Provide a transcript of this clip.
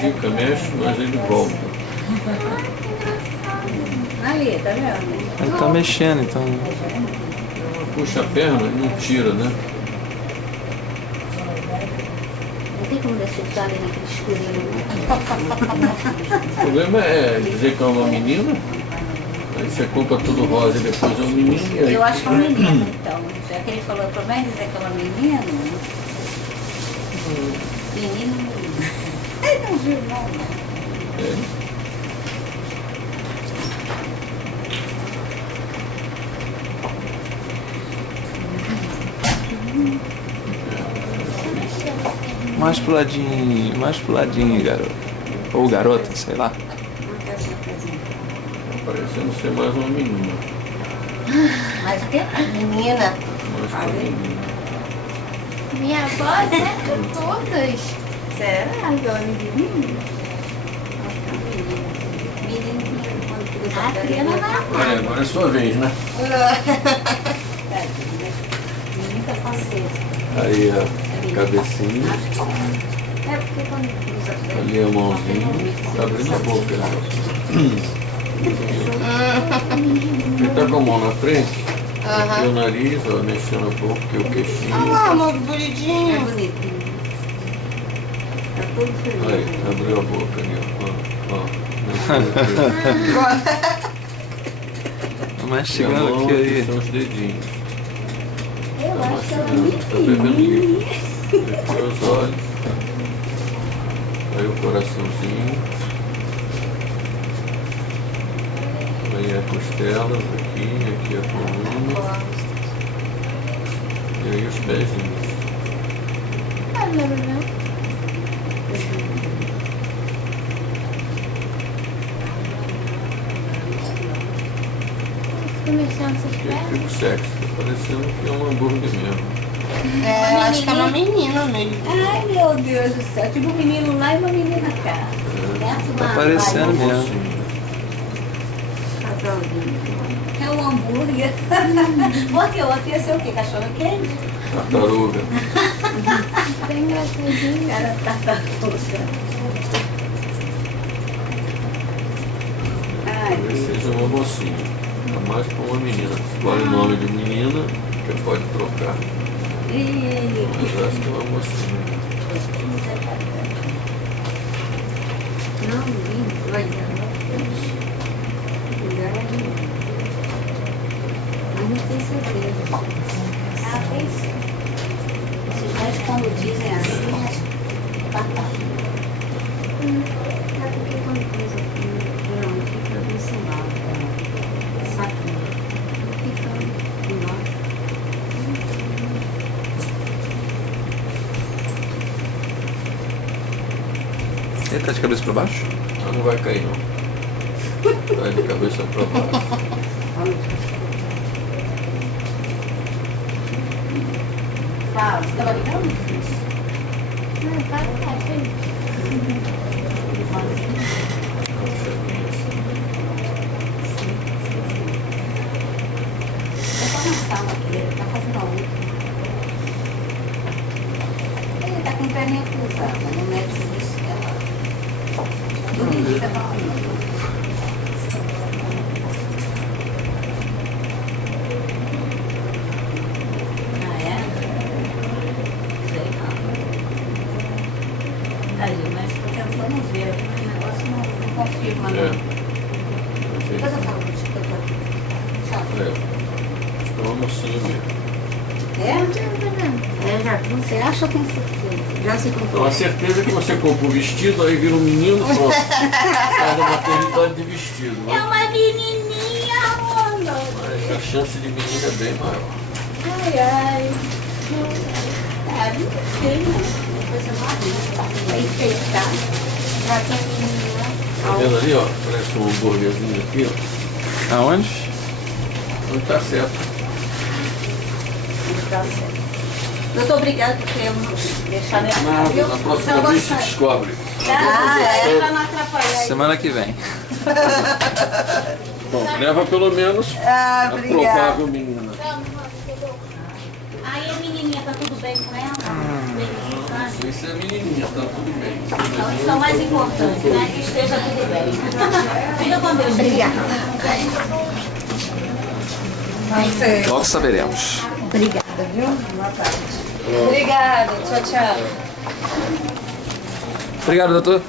estica, mexe, mas ele volta. Ali, tá vendo? Ele tá mexendo, então. Puxa a perna e não tira, né? Não tem como decifrar ali naquele escurinho, né? O problema é dizer que é uma menina, aí você compra tudo rosa e depois é um menino. E aí... Eu acho que é uma menina, então. Já que ele falou pra mim dizer que é uma menina. Menino. Ele não viu, não. É. Mais pro ladinho, garoto. Ou garota, sei lá. Parecendo ser mais uma menina. Mas o quê? Menina. Mais uma menina. Minha avó sempre todas. Será? Igual a menina? A Triana vai Olha, amar. agora é sua vez, né? Menina tá faceira. Aí a cabecinha, É porque quando cruza ali a mãozinha, tá abrindo a boca, né? Ele tá com a mão na frente, aqui o nariz, ó, mexendo um pouco, aqui o queixinho. Olha lá, amor, que É bonitinho. bonito. Tá todo feliz. Aí, abriu a boca ali, ó. Mexendo aqui. Mas E a chegando mão, aqui aqui aí. são os dedinhos. Eu Tá acho que ela é mastigando, tá bebendo menina. líquido. Aqui os olhos. Aí o coraçãozinho. Aí a costela, aqui a coluna. E aí os pezinhos. Ah, não, não. Fica mexendo essas Aqui pernas. fica o sexo. Tá parecendo que é um hambúrguer mesmo. É, eu acho que é uma menina mesmo. Ai, meu Deus do céu. Tipo um menino lá e uma menina cá. Tá parecendo mesmo. Mocinho. É um hambúrguer. Porque o outro ia ser o quê? Cachorro quente? Tartaruga. Bem engraçadinho. Cara, tartaruga. Ai, Talvez seja uma mocinha. Tá mais pra uma menina. Escolhe o nome de menina, que pode trocar. Mas eu acho que é uma mocinha. não, lindo. Olha. Mas não tem segredo. Ah, tem sim. Esses dois, quando dizem assim, acho que tá fácil. É porque quando coisa geralmente fica bem sem nada. Sabe? Fica embaixo. Ele tá de cabeça pra baixo? Ela não vai cair não. Vai de cabeça pra baixo. Tá, você tava ligando? Não, para, gente. Eu tô na sala aqui, ele tá fazendo a outra. Ele tá com perninha cruzada, não mete isso dela. Bonita, tá bonita. Ah, é? Sei não. Tadinho, mas tô tentando ver, mas o negócio não confirma, não. Depois eu falo contigo, eu tô aqui. Tchau. Acho que é uma mocinha mesmo. É? Já, você acha com certeza. Já se Então comprou. a certeza é que você compra o vestido, aí vira um menino, pronto. Sai da maternidade de vestido. É Né? uma menininha, mano. Mas a chance de menina é bem maior. Ai, ai. É, não sei, né? Depois eu vou vai enfeitar. Já tem menina. Tá vendo ali, ó? Parece um hambúrguerzinho aqui, ó. Aonde? Não tá certo. Tá certo. Doutor, obrigada por termos deixado ela. Nada, na próxima vez se descobre. É pra não atrapalhar. Semana que vem. Bom, leva pelo menos Ah, a obrigada. provável menina. Vamos, chegou. Aí a menininha, tá tudo bem com ela? Bem, sabe? Isso é menininha, tá tudo bem. Isso é o mais importante, né? Que esteja tudo bem. Fica com Deus. Obrigada. Logo saberemos. Obrigada, viu? Boa tarde. Obrigada, tchau, tchau. Obrigado, doutor.